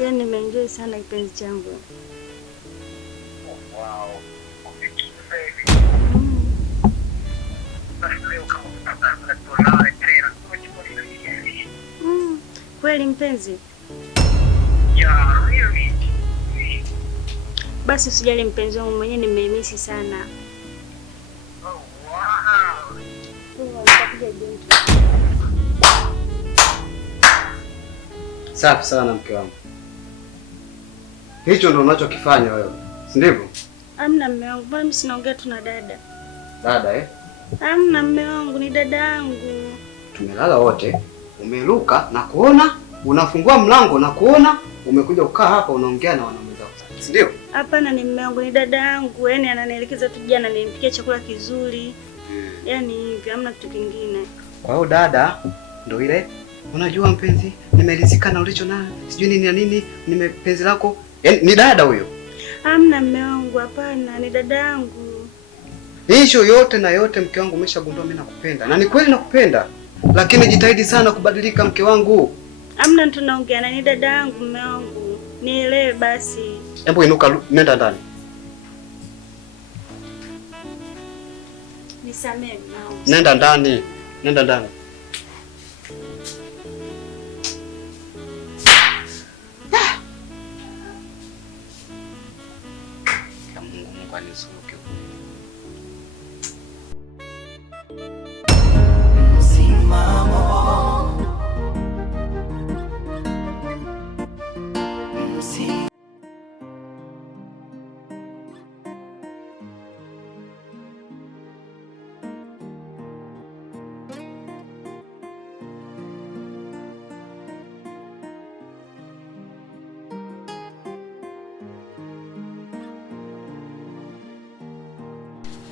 Yaani nimeenjoy sana kipenzi changu. Kweli mpenzi? Basi usijali mpenzi wangu, mwenyewe nimemisi sana. Safi sana mke wangu. Hicho ndo unachokifanya wewe, si ndivyo? Amna mume wangu, bwana mimi sinaongea tu na dada. Dada eh? Amna mume wangu, ni dada yangu. Tumelala wote, umeruka na kuona, unafungua mlango na kuona, umekuja kukaa hapa unaongea na wanaume zako. Si ndio? Hapana, ni mume wangu, ni dada yangu. Yaani ananielekeza tu jana nilimpikia chakula kizuri. Yaani hivi, hamna kitu kingine. Kwa hiyo dada ndio ile, unajua mpenzi, nimeridhika na ulicho nayo. Sijui nini na nini, penzi lako. Yaani ni dada huyo. Hamna mume wangu, hapana, ni dada yangu. Hicho yote na yote mke wangu, umeshagundua mimi nakupenda. Na ni kweli nakupenda. Lakini jitahidi sana kubadilika mke wangu. Hamna, tunaongea na ni dada yangu mume wangu. Nielewe basi. Hebu inuka, nenda ndani. Nisamehe mwanangu. Nenda ndani. Nenda ndani. Mungu anizuke.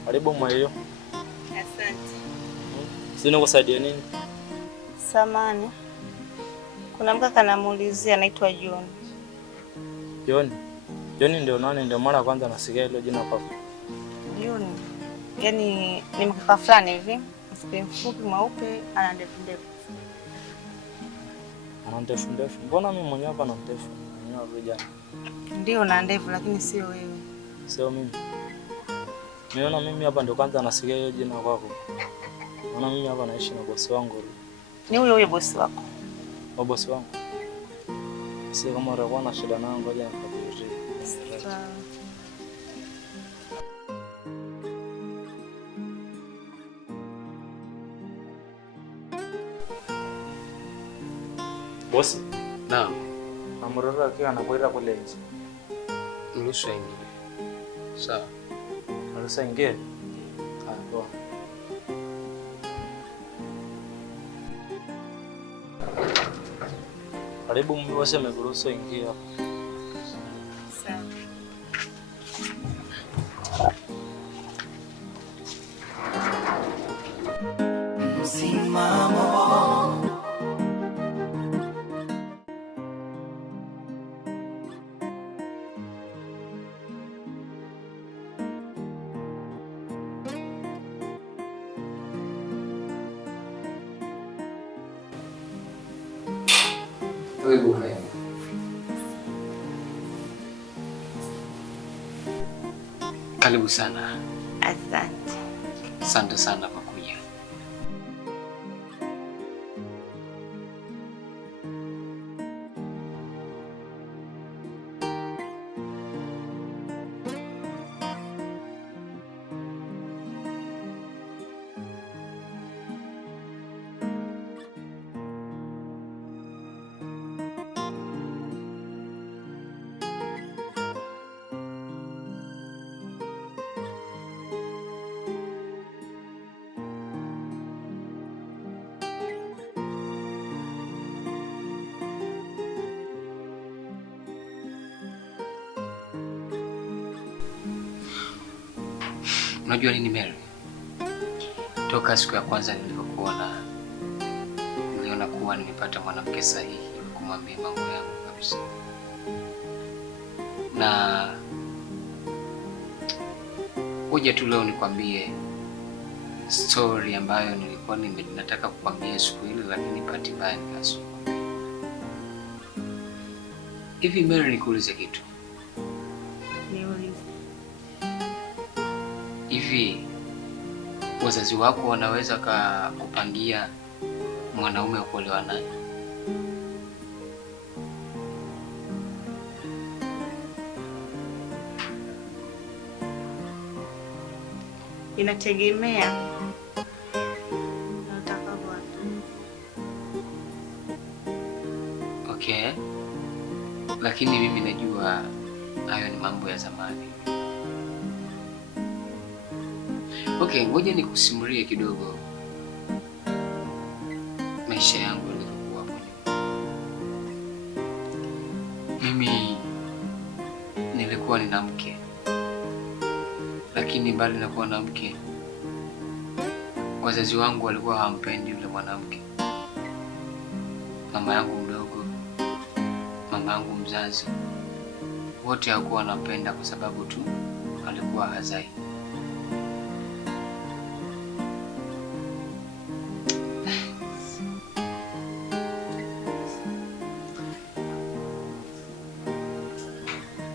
Karibu mwayo. Asante. Sina kusaidia nini? Samani. Kuna mkaka anamuulizia anaitwa John. John. John ndio nani? Ndio mara kwanza nasikia hilo jina kwako. John. Yaani ni mkaka fulani hivi, mfupi mweupe, ana ndefu ndefu. Ana ndefu ndefu. Mbona mimi mwenyewe hapa na ndefu? Mwenyewe vijana. Ndio na ndefu lakini sio wewe. Sio mimi. Niona mimi hapa ndio kwanza nasikia hiyo jina kwako. Maana mimi hapa naishi na bosi wangu. Ni huyo bosi wako? Wa bosi wangu. Sio kama rawana na shida nangu ngoja nikakuulize. Bosi? Naam. Amrora akiwa anakwenda kule nje. Mruhusu aingie. Sawa. Mruhusu aingie. Poa. Karibu mwoshe mekuruhusu ingia hapa. Sawa. Msimamo. Karibu sana. Asante. Asante sana kwa kuja. Unajua nini Mary? Toka siku ya kwanza nilipokuona, niliona kuwa nimepata mwanamke sahihi kumwambia mambo yangu kabisa. Na hoja tu leo nikwambie, story ambayo nilikuwa nataka kukwambia siku ile, lakini bahati mbaya nikasahau. Hivi Mary, nikuulize kitu. Niulize. Hivi wazazi wako wanaweza kupangia mwanaume wa kuolewa naye? Inategemea. Okay. Lakini mimi najua hayo ni mambo ya zamani. Okay, ngoja nikusimulie kidogo maisha yangu yalivyokuwa hapo nyuma. Mimi nilikuwa nina mke, lakini mbali na kuwa na mke, wazazi wangu walikuwa hawampendi yule mwanamke. Mama yangu mdogo, mama yangu mzazi, wote hawakuwa wanampenda kwa sababu tu alikuwa hazai.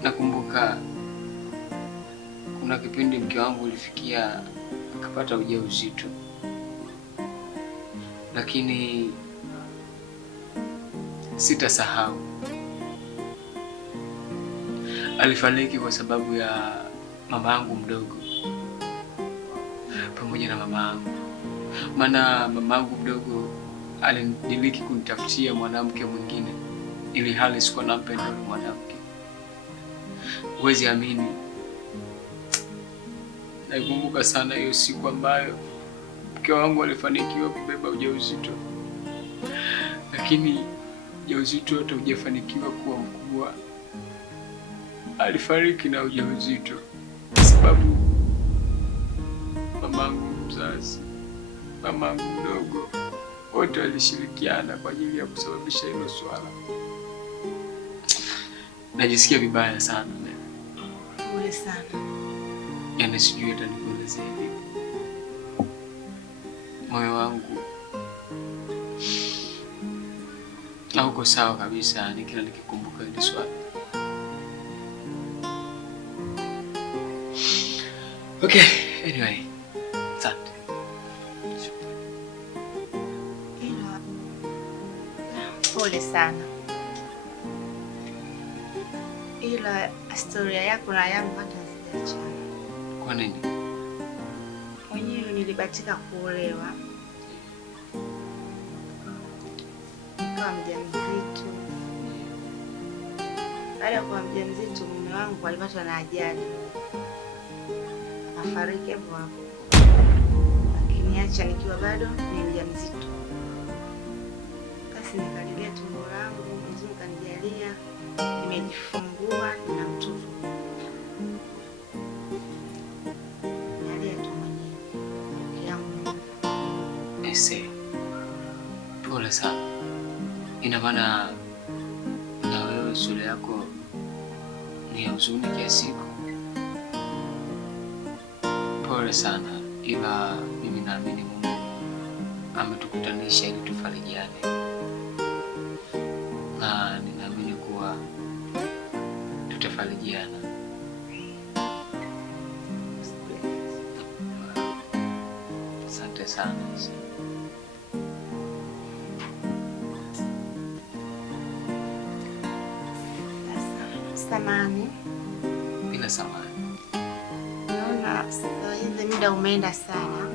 Nakumbuka kuna kipindi mke wangu ulifikia akapata ujauzito, lakini sitasahau, alifariki kwa sababu ya mama yangu mdogo pamoja na mama yangu. Maana mama yangu mdogo aliniliki kunitafutia mwanamke mwingine, ili hali sikuwa nampenda yule mwanamke. Huwezi amini, naikumbuka sana hiyo siku ambayo mke wangu alifanikiwa kubeba ujauzito, lakini ujauzito hata hujafanikiwa kuwa mkubwa, alifariki na ujauzito kwa sababu mamangu mzazi, mamangu mdogo, wote walishirikiana kwa ajili ya kusababisha hilo swala. Najisikia vibaya sana. Pole sana. Yaani sijui hata nikueleze hivi. Moyo wangu hauko sawa kabisa kila nikikumbuka hili swala. Okay, anyway. Asante. Pole sana. Ila historia yako na yangu hata hazijaachana. Kwa nini? Mwenyewe nilibahatika kuolewa. Nikawa mjamzito. Baada ya kuwa mjamzito, mume wangu alipatwa na ajali. Akafariki hapo hapo. Akiniacha nikiwa bado ni mjamzito. Basi nikalilea tumbo langu, Mwenyezi Mungu kanijalia, nimejifungua na mtoto. Pole sana. Ina maana na wewe sura yako ni ya huzuni kiasi hiko? Pole sana, ila mimi naamini Mungu ametukutanisha ili tufarijiane, na ninaamini kuwa tutafarijiana. Asante sana. Samahani. Bila samahani. Naona sasa hivi muda umeenda sana.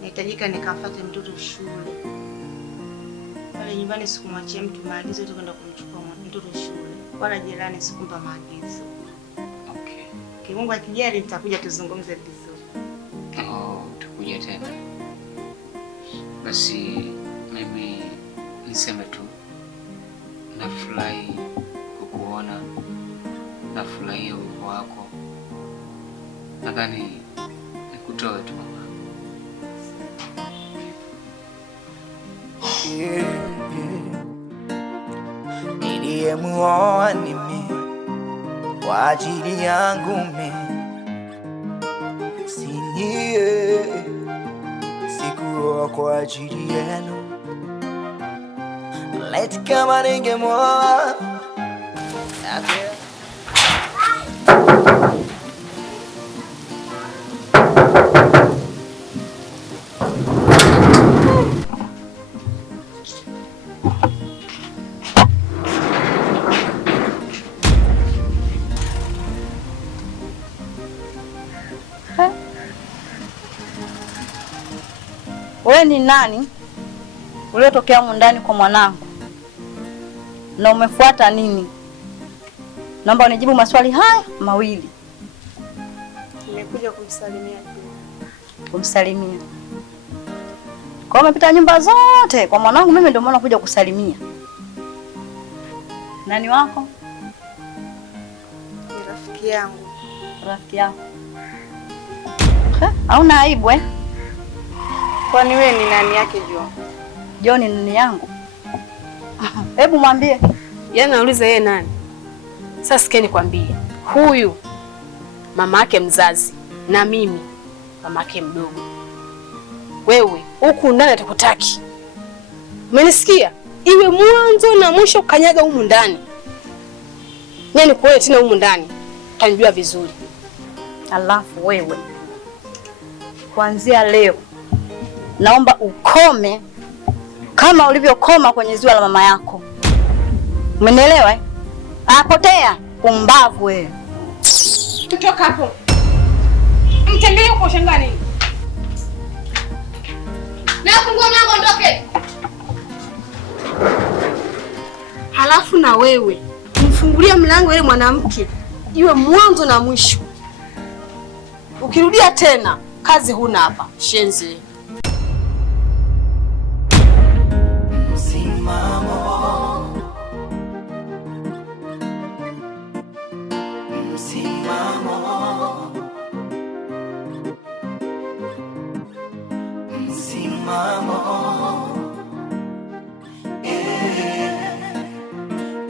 Nahitajika nikamfuate mtoto shule. Pale nyumbani sikumwachia mtu maagizo tu kwenda kumchukua mtoto shule. Wala jirani sikumpa maagizo. Okay. Kimungu akijali nitakuja tuzungumze vizuri. Oh, utakuja tena. Basi mimi niseme tu nafurahi kukuona. Nafurahia uwepo wako. Nadhani nikutoe tu mama. Niliyemuoa mimi kwa ajili yangu mimi, si kwa ajili yenu. Laiti kama ningemwoa. Wewe ni nani uliotokea humu ndani kwa mwanangu na umefuata nini? Naomba unijibu maswali haya mawili. Nimekuja kumsalimia tu. Kumsalimia? Kwa umepita nyumba zote kwa mwanangu, mimi ndio maana kuja kusalimia. Nani wako? Ni rafiki yangu. Rafiki yako? Hauna aibu eh? Kwani wewe ni nani yake John? John ni nani yangu? Hebu mwambie. Yaani nauliza yeye nani? Sasa sikia nikwambie. Huyu mama yake mzazi na mimi mama yake mdogo. Wewe huku ndani atakutaki. Umenisikia? Iwe mwanzo na mwisho kanyaga humu ndani. Nini kuwe tena humu ndani? Utanijua vizuri. Alafu wewe kuanzia leo naomba ukome kama ulivyokoma kwenye ziwa la mama yako. Umenielewa eh? Apotea kumbavu wewe. Kutoka hapo. Mtembee huko shangani. Na fungua mlango ondoke. Halafu na wewe mfungulia mlango yule mwanamke iwe mwanzo na mwisho. Ukirudia tena kazi huna hapa. Shenzi. Msimamo